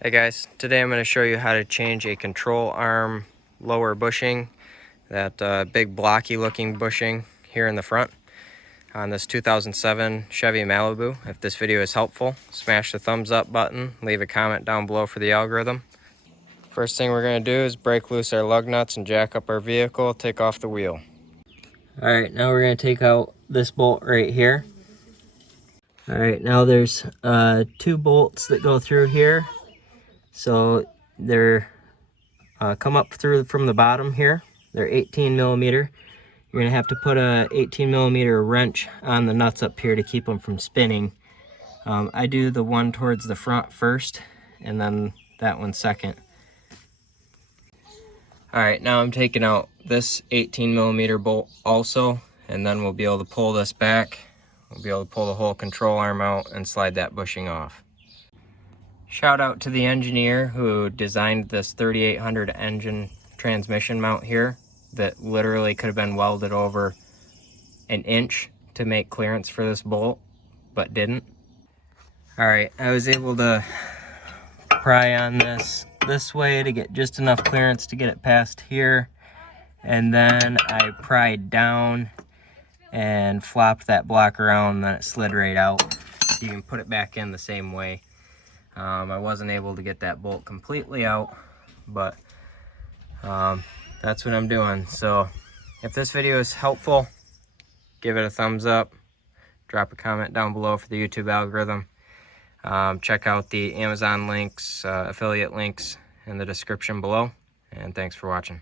Hey guys, today I'm going to show you how to change a control arm lower bushing, that big blocky looking bushing here in the front on this 2007 Chevy Malibu. If this video is helpful, smash the thumbs up button, leave a comment down below for the algorithm. First thing we're going to do is break loose our lug nuts and jack up our vehicle, take off the wheel. Alright, now we're going to take out this bolt right here. Alright, now there's two bolts that go through here. So they're come up through from the bottom here. They're 18 millimeter. You're gonna have to put a 18 millimeter wrench on the nuts up here to keep them from spinning. I do the one towards the front first and then that one second. Alright, now I'm taking out this 18 millimeter bolt also, and then we'll be able to pull this back. We'll be able to pull the whole control arm out and slide that bushing off. Shout out to the engineer who designed this 3800 engine transmission mount here that literally could have been welded over an inch to make clearance for this bolt, but didn't. Alright, I was able to pry on this way to get just enough clearance to get it past here, and then I pried down and flopped that block around, and then it slid right out. You can put it back in the same way. I wasn't able to get that bolt completely out, but that's what I'm doing. So if this video is helpful, give it a thumbs up, drop a comment down below for the YouTube algorithm. Check out the Amazon links, affiliate links in the description below, and thanks for watching.